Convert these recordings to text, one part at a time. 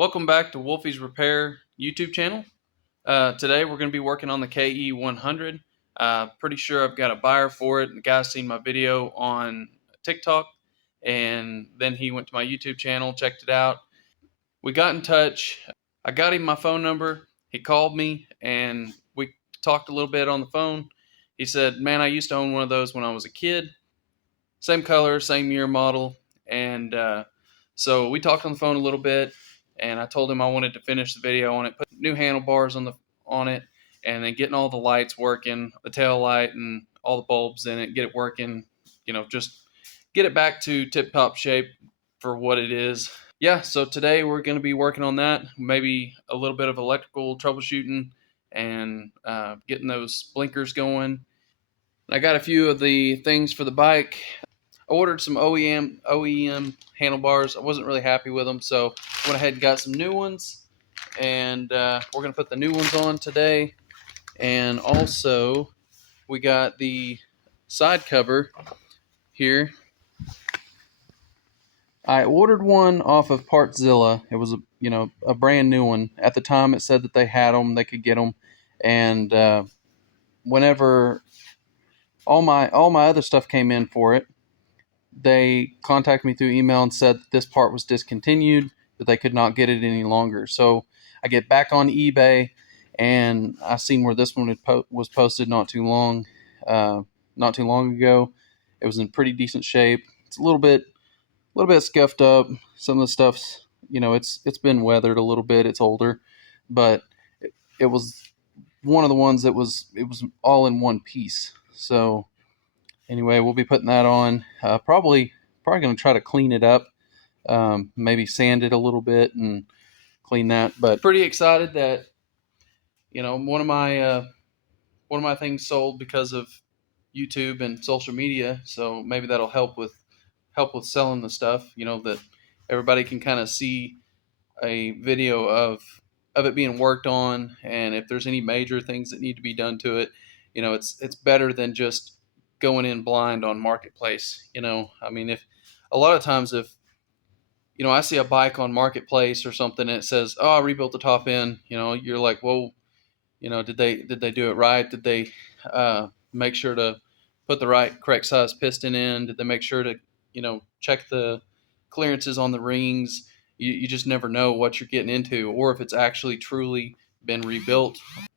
Welcome back to Wolfie's Repair YouTube channel. Today we're going to be working on the KE100. Pretty sure I've got a buyer for it. The guy's seen my video on TikTok, and then he went to my YouTube channel, checked it out. We got in touch. I got him my phone number. He called me, and we talked a little bit on the phone. He said, man, I used to own one of those when I was a kid. Same color, same year model, and so we talked on the phone a little bit. And I told him I wanted to finish the video on it, put new handlebars on it, and then getting all the lights working, the tail light and all the bulbs in it, get it working, just get it back to tip-top shape for what it is. Yeah, so today we're going to be working on that, maybe a little bit of electrical troubleshooting and getting those blinkers going. I got a few of the things for the bike. I ordered some OEM handlebars. I wasn't really happy with them, so I went ahead and got some new ones. And we're going to put the new ones on today. And also, we got the side cover here. I ordered one off of Partzilla. It was a brand new one. At the time, it said that they had them, they could get them. And whenever all my other stuff came in for it, they contacted me through email and said that this part was discontinued, that they could not get it any longer. So I get back on eBay, and I seen where this one was posted not too long ago. It was in pretty decent shape. It's a little bit scuffed up. Some of the stuff's, it's been weathered a little bit. It's older, but it was one of the ones that it was all in one piece. So anyway, we'll be putting that on. Probably going to try to clean it up, maybe sand it a little bit and clean that. But pretty excited that one of my things sold because of YouTube and social media. So maybe that'll help with selling the stuff. That everybody can kind of see a video of it being worked on, and if there's any major things that need to be done to it, it's better than just going in blind on Marketplace. If a lot of times if I see a bike on Marketplace or something and it says, oh, I rebuilt the top end, you're like, whoa, did they do it right? Did they make sure to put the correct size piston in? Did they make sure to check the clearances on the rings? You just never know what you're getting into, or if it's actually truly been rebuilt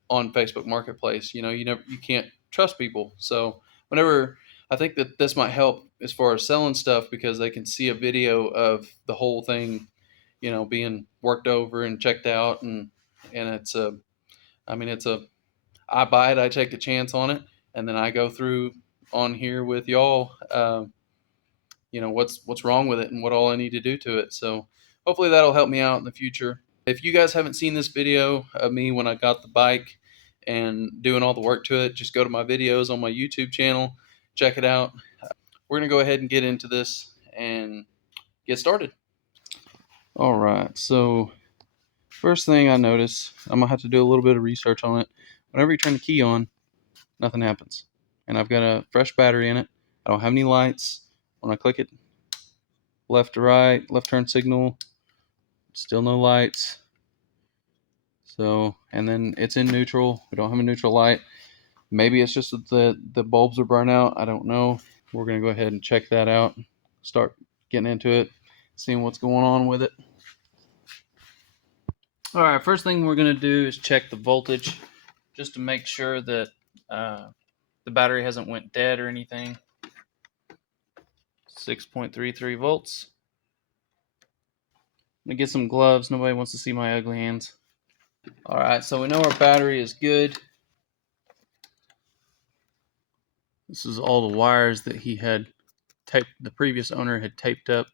on Facebook Marketplace. You can't trust people. So whenever, I think that this might help as far as selling stuff, because they can see a video of the whole thing, being worked over and checked out, and it's I buy it, I take a chance on it, and then I go through on here with y'all, what's wrong with it and what all I need to do to it. So hopefully that'll help me out in the future. If you guys haven't seen this video of me when I got the bike and doing all the work to it, just go to my videos on my YouTube channel, check it out. We're going to go ahead and get into this and get started. All right, so first thing I notice, I'm going to have to do a little bit of research on it. Whenever you turn the key on, nothing happens. And I've got a fresh battery in it. I don't have any lights. When I click it, left to right, left turn signal, still no lights. So, and then it's in neutral. We don't have a neutral light. Maybe it's just that the bulbs are burnt out. I don't know. We're going to go ahead and check that out. Start getting into it, seeing what's going on with it. All right, first thing we're going to do is check the voltage, just to make sure that the battery hasn't went dead or anything. 6.33 volts. Let me get some gloves. Nobody wants to see my ugly hands. All right, so we know our battery is good. This is all the wires that he had taped, the previous owner had taped up.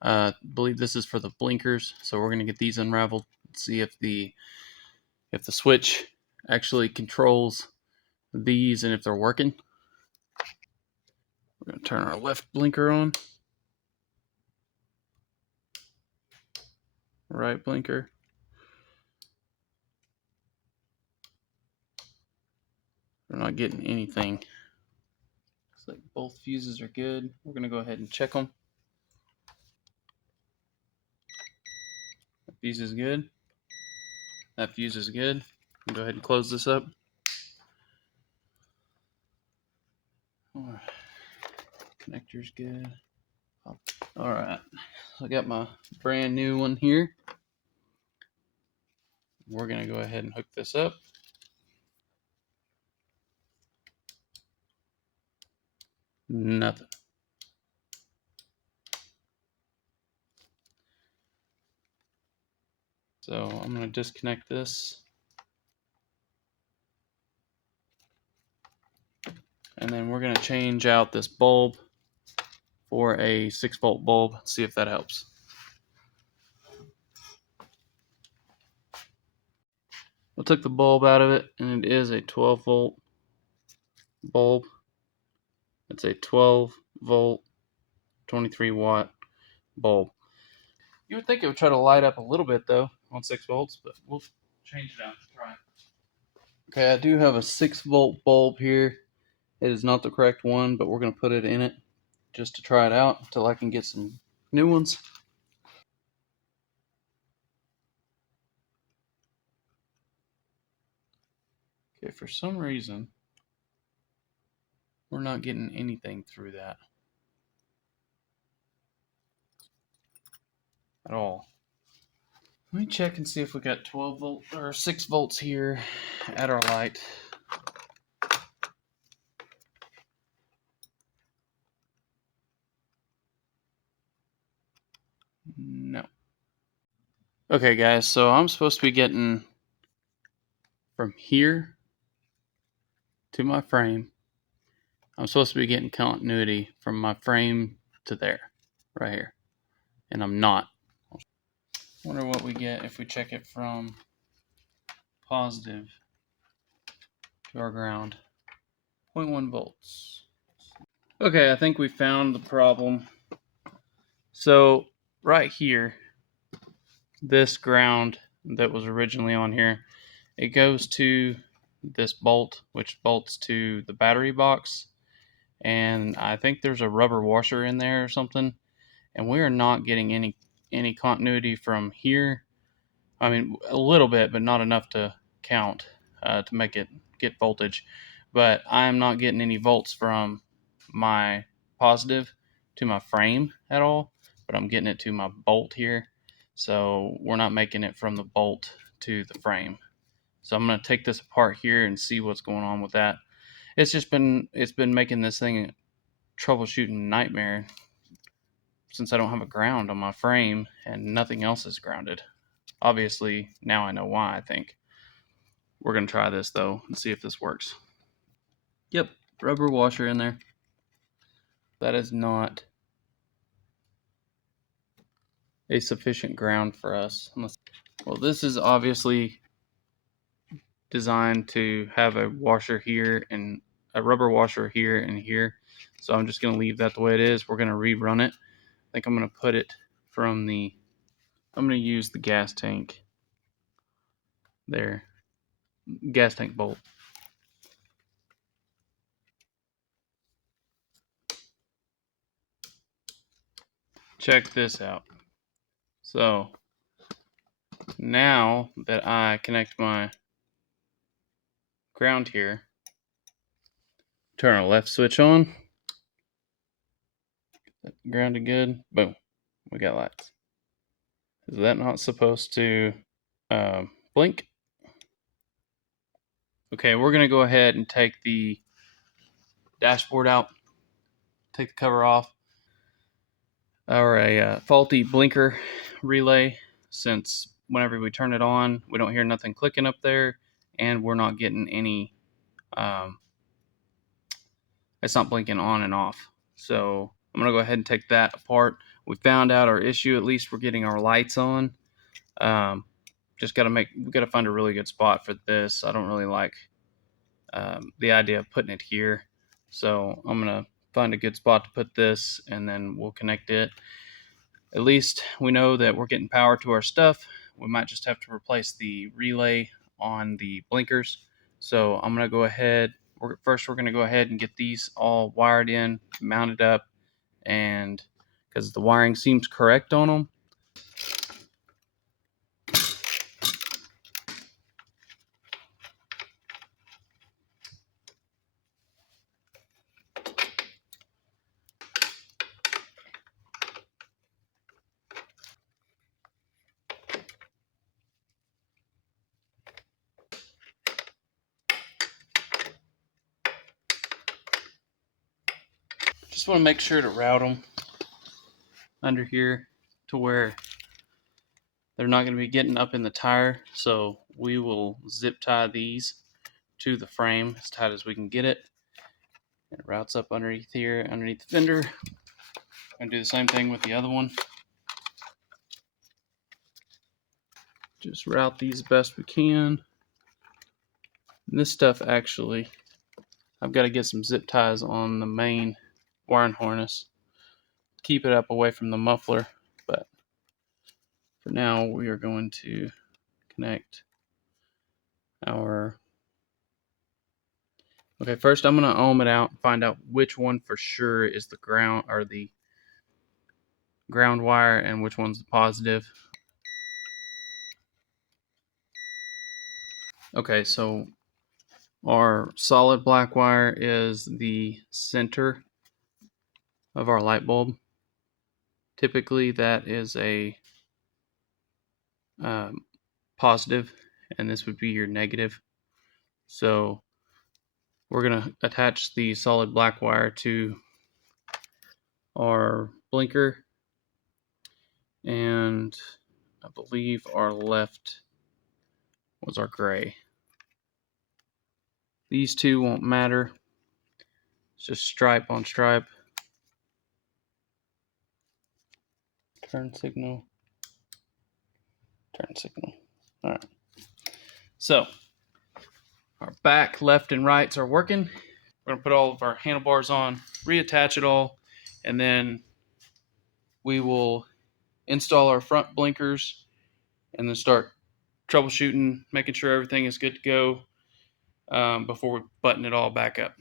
I believe this is for the blinkers, so we're going to get these unraveled, see if the switch actually controls these and if they're working. We're going to turn our left blinker on, right blinker. We're not getting anything. Looks like both fuses are good. We're going to go ahead and check them. Fuse is good. That fuse is good. Go ahead and close this up. Connector's good. Alright, so I got my brand new one here. We're going to go ahead and hook this up. Nothing. So I'm going to disconnect this. And then we're going to change out this bulb for a 6-volt bulb. See if that helps. I took the bulb out of it, and it is a 12-volt bulb. It's a 12-volt, 23-watt bulb. You would think it would try to light up a little bit, though, on 6 volts, but we'll change it out to try. Okay, I do have a 6-volt bulb here. It is not the correct one, but we're going to put it in it just to try it out until I can get some new ones. Okay, for some reason, we're not getting anything through that at all. Let me check and see if we got 12 volt or 6 volts here at our light. No. Okay, guys, so I'm supposed to be getting from here to my frame. I'm supposed to be getting continuity from my frame to there, right here. And I'm not. Wonder what we get if we check it from positive to our ground. 0.1 volts. Okay, I think we found the problem. So right here, this ground that was originally on here, it goes to this bolt, which bolts to the battery box. And I think there's a rubber washer in there or something. And we are not getting any continuity from here. I mean, a little bit, but not enough to count to make it get voltage. But I'm not getting any volts from my positive to my frame at all, but I'm getting it to my bolt here. So we're not making it from the bolt to the frame. So I'm going to take this apart here and see what's going on with that. It's been making this thing a troubleshooting nightmare since I don't have a ground on my frame and nothing else is grounded. Obviously, now I know why, I think. We're going to try this, though, and see if this works. Yep, rubber washer in there. That is not a sufficient ground for us. Well, this is obviously designed to have a washer here and a rubber washer here and here. So I'm just going to leave that the way it is. We're going to rerun it. I think I'm going to put it from the... I'm going to use the gas tank there. Gas tank bolt. Check this out. So now that I connect my ground here, turn our left switch on, grounded good, boom, we got lights. Is that not supposed to blink? Okay, we're gonna go ahead and take the dashboard out, take the cover off, or a faulty blinker relay, since whenever we turn it on, we don't hear nothing clicking up there, and we're not getting any, it's not blinking on and off. So I'm gonna go ahead and take that apart. We found out our issue. At least we're getting our lights on. We gotta find a really good spot for this. I don't really like the idea of putting it here. So I'm gonna find a good spot to put this, and then we'll connect it. At least we know that we're getting power to our stuff. We might just have to replace the relay on the blinkers. So I'm gonna go ahead. First, we're gonna go ahead and get these all wired in, mounted up, and because the wiring seems correct on them. Just want to make sure to route them under here to where they're not going to be getting up in the tire. So we will zip tie these to the frame as tight as we can get it. It routes up underneath here, underneath the fender. I'm going to do the same thing with the other one. Just route these best we can. And this stuff actually, I've got to get some zip ties on the main wiring harness. Keep it up away from the muffler, but for now we are going to connect our... Okay, first I'm going to ohm it out and find out which one for sure is the ground or the ground wire and which one's the positive. Okay, so our solid black wire is the center of our light bulb. Typically that is a positive, and this would be your negative. So we're going to attach the solid black wire to our blinker, and I believe our left was our gray. These two won't matter. It's just stripe on stripe. Turn signal. Turn signal. All right. So our back, left, and rights are working. We're gonna put all of our handlebars on, reattach it all, and then we will install our front blinkers and then start troubleshooting, making sure everything is good to go before we button it all back up.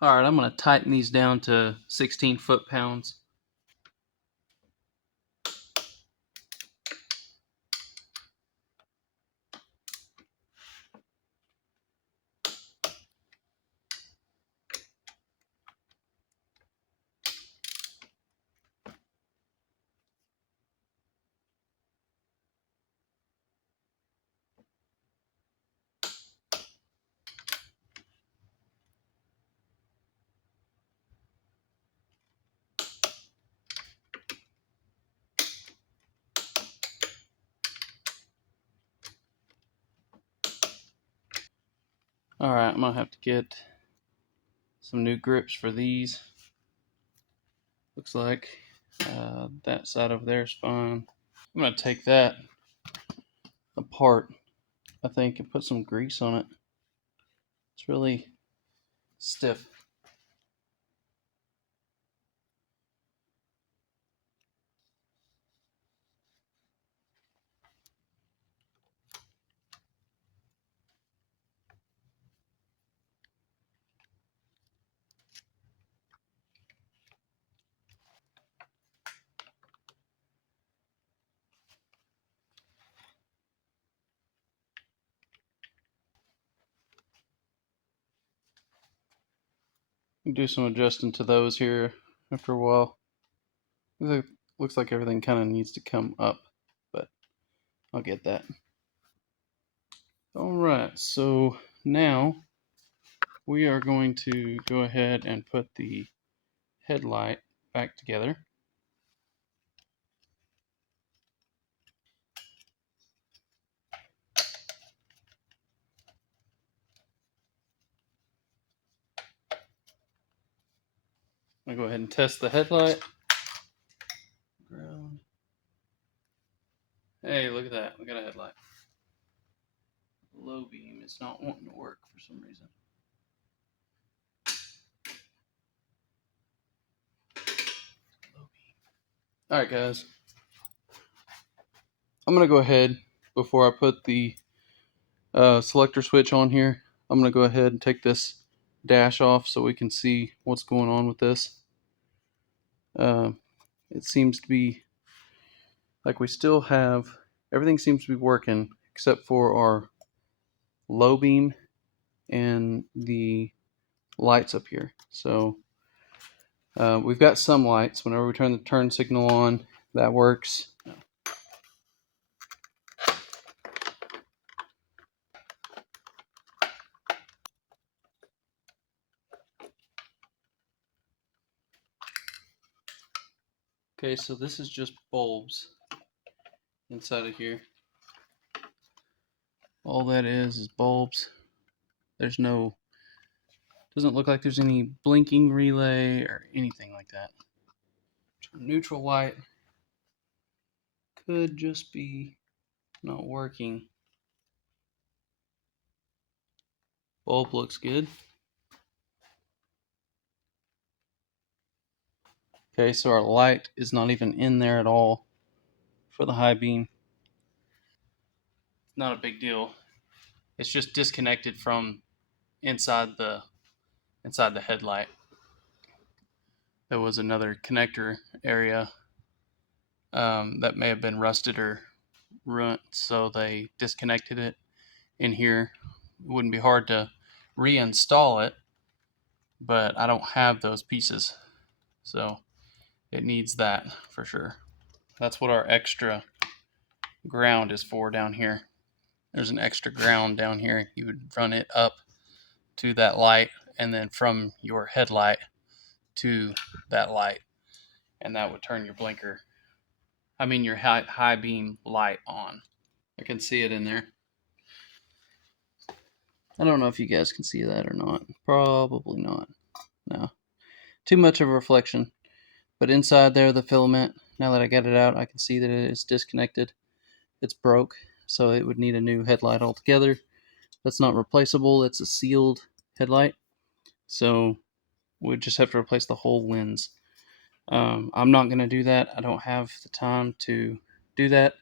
All right, I'm going to tighten these down to 16 foot-pounds. All right, I'm going to have to get some new grips for these. Looks like that side over there is fine. I'm going to take that apart, I think, and put some grease on it. It's really stiff. Do some adjusting to those here after a while. Looks like everything kind of needs to come up, but I'll get that. Alright, so now we are going to go ahead and put the headlight back together. I'm going to go ahead and test the headlight. Ground. Hey, look at that. We got a headlight. Low beam is not wanting to work for some reason. Alright guys, I'm going to go ahead, before I put the selector switch on here, I'm going to go ahead and take this dash off so we can see what's going on with this. It seems to be like we still have, everything seems to be working except for our low beam and the lights up here. So we've got some lights. Whenever we turn the turn signal on, that works. Okay, so this is just bulbs inside of here. All that is bulbs. There's no, doesn't look like there's any blinking relay or anything like that. Neutral light could just be not working. Bulb looks good. Okay, so our light is not even in there at all for the high beam. Not a big deal. It's just disconnected from inside the headlight. There was another connector area that may have been rusted or ruined, so they disconnected it in here. It wouldn't be hard to reinstall it, but I don't have those pieces, so it needs that for sure. That's what our extra ground is for down here. There's an extra ground down here. You would run it up to that light and then from your headlight to that light, and that would turn your blinker, your high beam light on. I can see it in there. I don't know if you guys can see that or not. Probably not. No. Too much of a reflection. But inside there, the filament, now that I got it out, I can see that it is disconnected. It's broke, so it would need a new headlight altogether. That's not replaceable. It's a sealed headlight. So we'd just have to replace the whole lens. I'm not going to do that. I don't have the time to do that.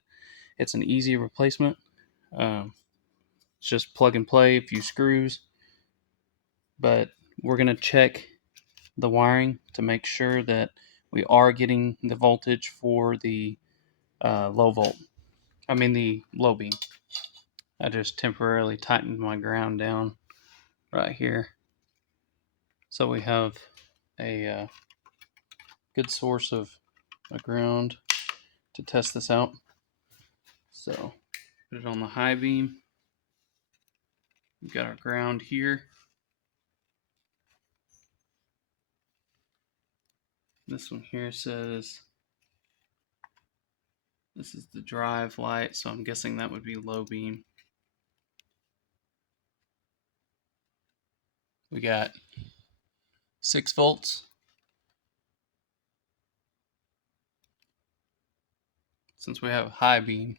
It's an easy replacement. It's just plug and play, a few screws. But we're going to check the wiring to make sure that we are getting the voltage for the the low beam. I just temporarily tightened my ground down right here, so we have a good source of a ground to test this out. So put it on the high beam. We've got our ground here. This one here says this is the drive light, so I'm guessing that would be low beam. We got 6 volts. Since we have a high beam.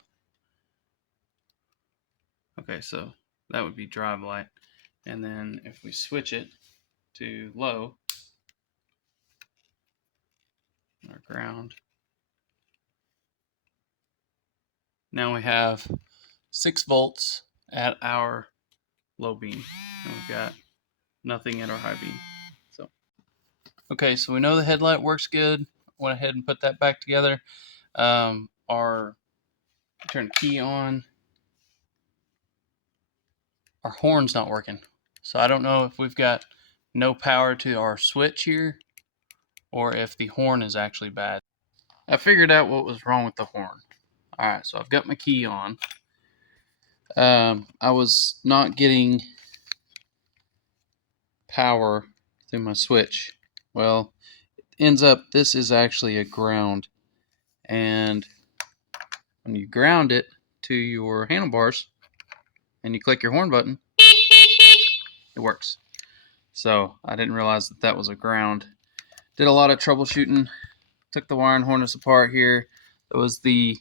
Okay, so that would be drive light. And then if we switch it to low, our ground, now we have 6 volts at our low beam, and we've got nothing at our high beam. So, okay, so we know the headlight works good. Went ahead and put that back together. Our turn key on. Our horn's not working, so I don't know if we've got no power to our switch here, or if the horn is actually bad. I figured out what was wrong with the horn. Alright, so I've got my key on. I was not getting power through my switch. Well, it ends up this is actually a ground, and when you ground it to your handlebars and you click your horn button, it works. So I didn't realize that that was a ground. Did a lot of troubleshooting. Took the wiring harness apart here. It was the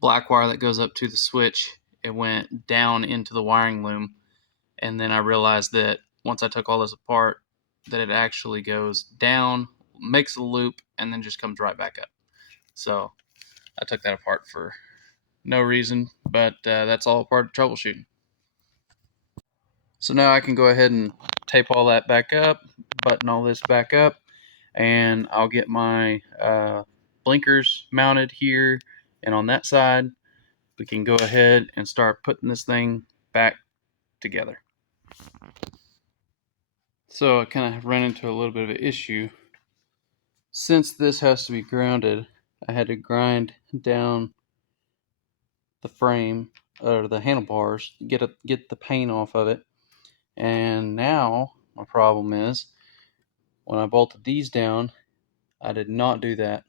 black wire that goes up to the switch. It went down into the wiring loom, and then I realized that once I took all this apart, that it actually goes down, makes a loop, and then just comes right back up. So I took that apart for no reason, but that's all part of troubleshooting. So now I can go ahead and tape all that back up, button all this back up, and I'll get my blinkers mounted here and on that side. We can go ahead and start putting this thing back together. So I kind of ran into a little bit of an issue. Since this has to be grounded, I had to grind down the frame or the handlebars, get the paint off of it. And now my problem is when I bolted these down, I did not do that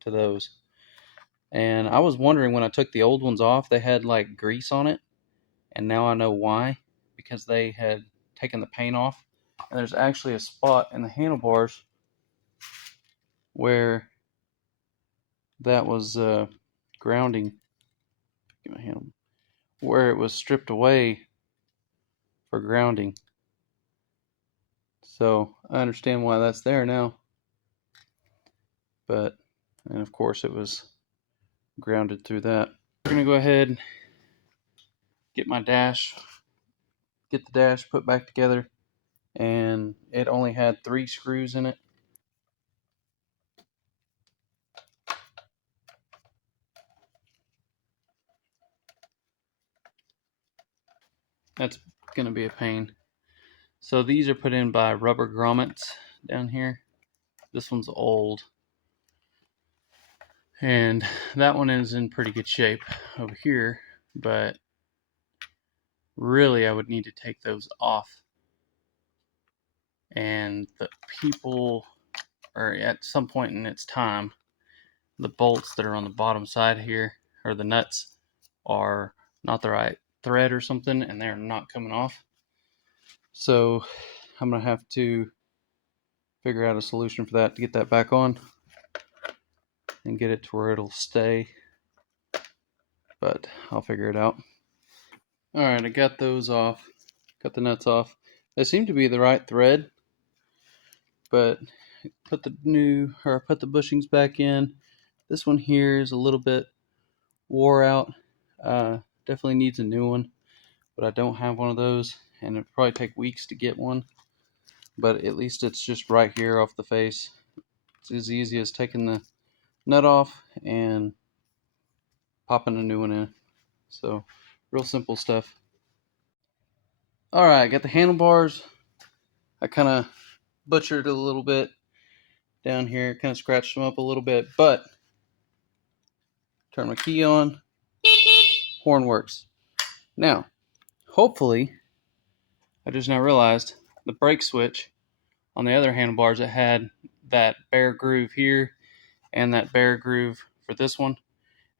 to those. And I was wondering when I took the old ones off, they had like grease on it. And now I know why, because they had taken the paint off. And there's actually a spot in the handlebars where that was grounding. Get my hand, where it was stripped away for grounding. So I understand why that's there now. But, and of course it was grounded through that. We're going to go ahead and get the dash put back together. And it only had 3 screws in it. That's going to be a pain. So these are put in by rubber grommets down here. This one's old. And that one is in pretty good shape over here, but really I would need to take those off. And the people, or at some point in its time, the bolts that are on the bottom side here, or the nuts, are not the right thread or something, and they're not coming off. So I'm going to have to figure out a solution for that to get that back on and get it to where it'll stay. But I'll figure it out. Alright, I got those off. Got the nuts off. They seem to be the right thread, but put the bushings back in. This one here is a little bit wore out. Definitely needs a new one, but I don't have one of those, and it'd probably take weeks to get one. But at least it's just right here off the face. It's as easy as taking the nut off and popping a new one in. So real simple stuff. Alright, got the handlebars. I kind of butchered it a little bit down here, kind of scratched them up a little bit, but turn my key on, horn works. Now, hopefully, I just now realized the brake switch on the other handlebars, it had that bare groove here and that bare groove for this one.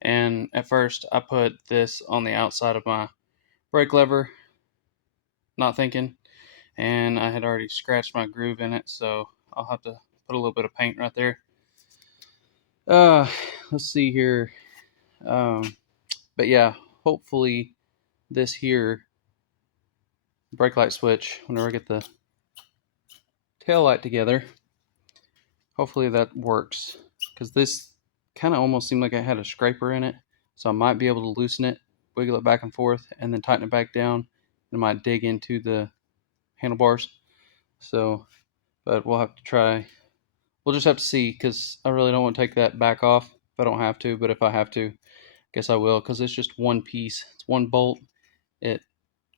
And at first I put this on the outside of my brake lever, not thinking, and I had already scratched my groove in it, so I'll have to put a little bit of paint right there. Let's see here. But yeah, hopefully this here brake light switch, whenever I get the tail light together, hopefully that works, because this kind of almost seemed like it had a scraper in it, so I might be able to loosen it, wiggle it back and forth, and then tighten it back down. It might dig into the handlebars. So, but we'll have to try. We'll just have to see, because I really don't want to take that back off if I don't have to, but if I have to, I guess I will, because it's just one piece. It's one bolt. It's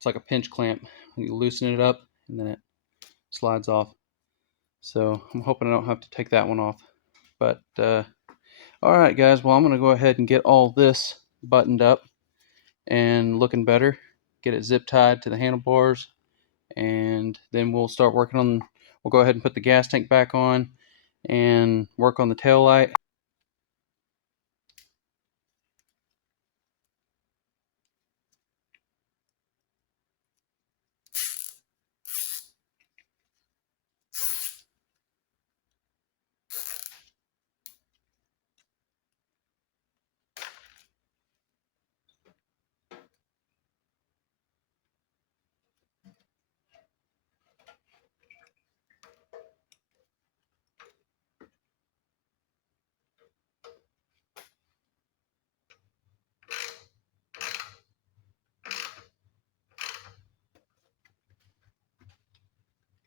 like a pinch clamp. When you loosen it up, and then it slides off. So I'm hoping I don't have to take that one off. But all right, guys. Well, I'm going to go ahead and get all this buttoned up and looking better. Get it zip tied to the handlebars, and then we'll start working on. We'll go ahead and put the gas tank back on and work on the tail light.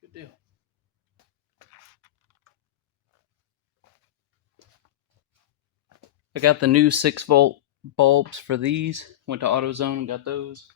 Good deal. I got the new 6-volt bulbs for these. Went to AutoZone and got those.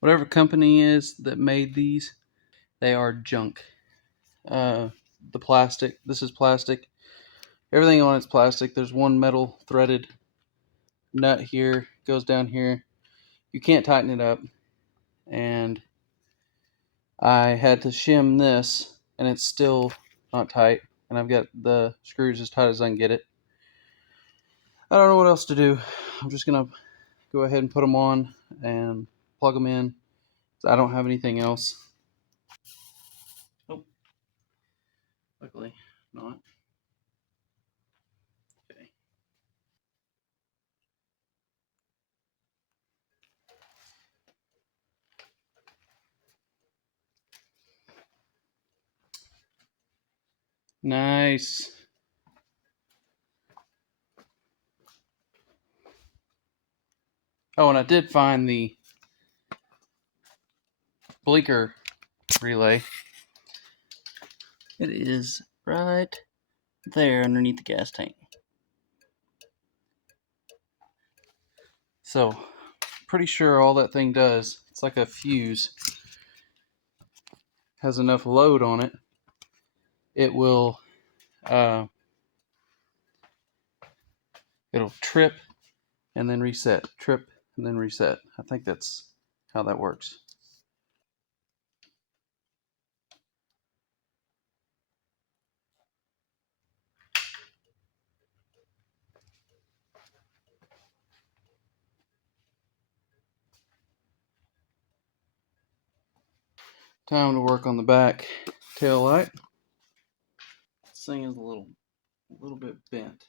Whatever company is that made these, they are junk. The plastic, this is plastic. Everything on it's plastic. There's one metal threaded nut here, goes down here. You can't tighten it up. And I had to shim this, and it's still not tight. And I've got the screws as tight as I can get it. I don't know what else to do. I'm just going to go ahead and put them on and plug them in. I don't have anything else. Oh, luckily not. Okay. Nice. Oh, and I did find the blinker relay. It is right there underneath the gas tank. So, pretty sure all that thing does, it's like a fuse, has enough load on it, it will, it'll trip and then reset, trip and then reset. I think that's how that works. Time to work on the back tail light. This thing is a little bit bent.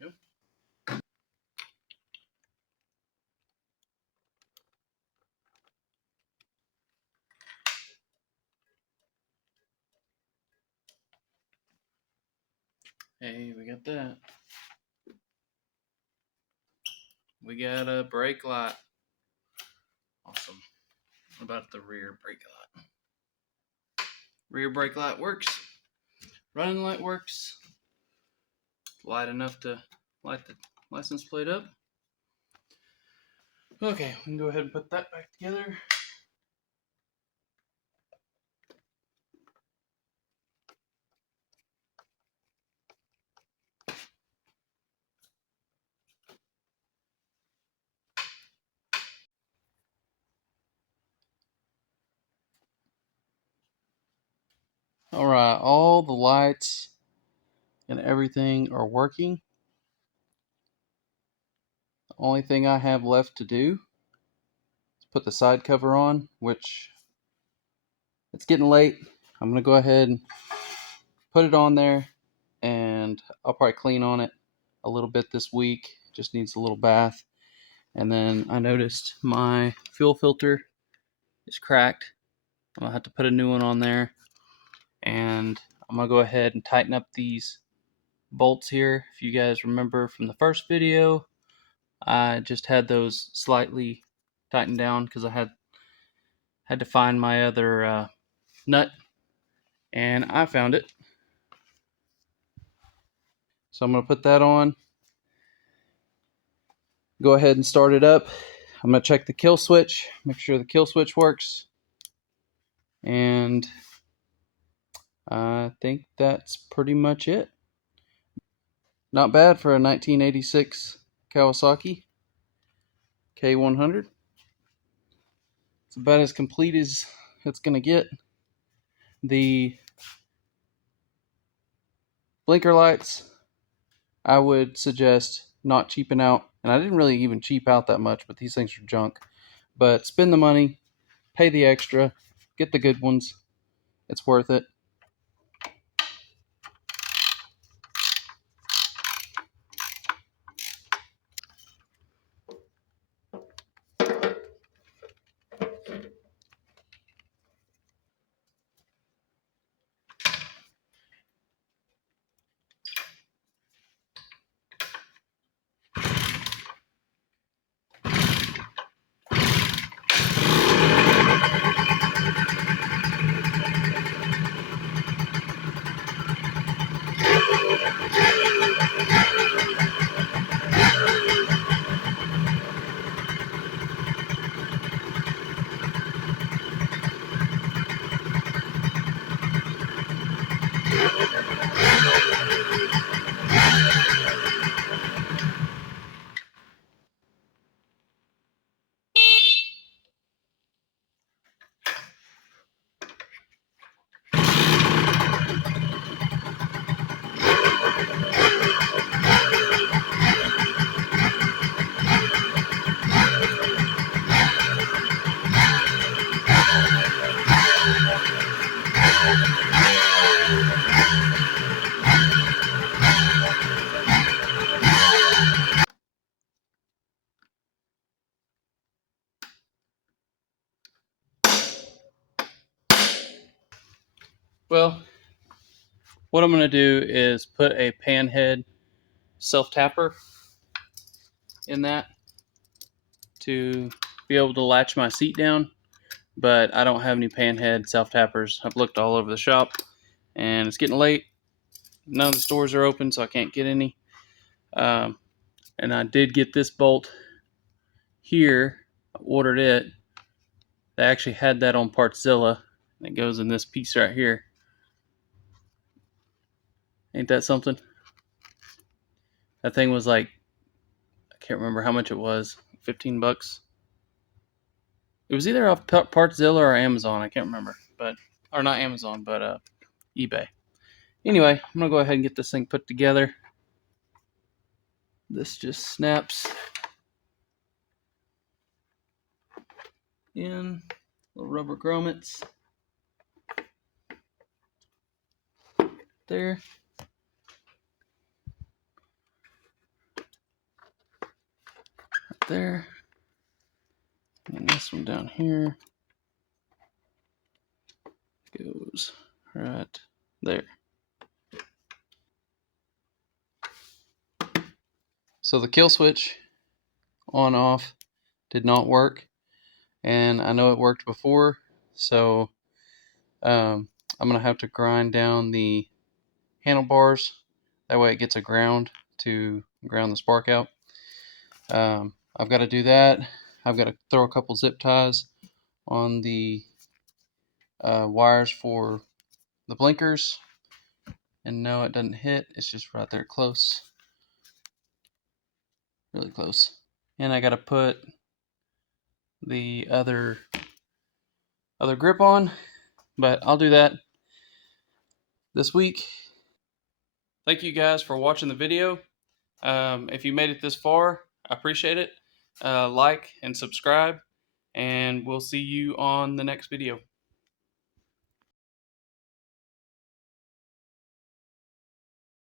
Yep. Hey, we got that. We got a brake light. Awesome. What about the rear brake light? Rear brake light works. Running light works. Light enough to light the license plate up. Okay, we can go ahead and put that back together. Alright, all the lights and everything are working. The only thing I have left to do is put the side cover on, which it's getting late. I'm going to go ahead and put it on there, and I'll probably clean on it a little bit this week. Just needs a little bath. And then I noticed my fuel filter is cracked. I'm going to have to put a new one on there. And I'm going to go ahead and tighten up these bolts here. If you guys remember from the first video, I just had those slightly tightened down because I had to find my other nut, and I found it. So I'm going to put that on. Go ahead and start it up. I'm going to check the kill switch, make sure the kill switch works. And I think that's pretty much it. Not bad for a 1986 Kawasaki K100. It's about as complete as it's going to get. The blinker lights, I would suggest not cheaping out. And I didn't really even cheap out that much, but these things are junk. But spend the money, pay the extra, get the good ones. It's worth it. Well, what I'm going to do is put a panhead self-tapper in that to be able to latch my seat down, but I don't have any panhead self-tappers. I've looked all over the shop, and it's getting late. None of the stores are open, so I can't get any. And I did get this bolt here. I ordered it. They actually had that on Partzilla. It goes in this piece right here. Ain't that something? That thing was like, I can't remember how much it was. 15 bucks. It was either off Partzilla or Amazon. I can't remember, or not Amazon, but eBay. Anyway, I'm gonna go ahead and get this thing put together. This just snaps in, little rubber grommets there. Right there. And this one down here goes right there. So the kill switch on off did not work, and I know it worked before, so I'm gonna have to grind down the handlebars. That way it gets a ground to ground the spark out. I've got to do that. I've got to throw a couple zip ties on the wires for the blinkers. And no, it doesn't hit. It's just right there close. Really close. And I got to put the other grip on, but I'll do that this week. Thank you guys for watching the video. If you made it this far, I appreciate it. Like and subscribe, and we'll see you on the next video.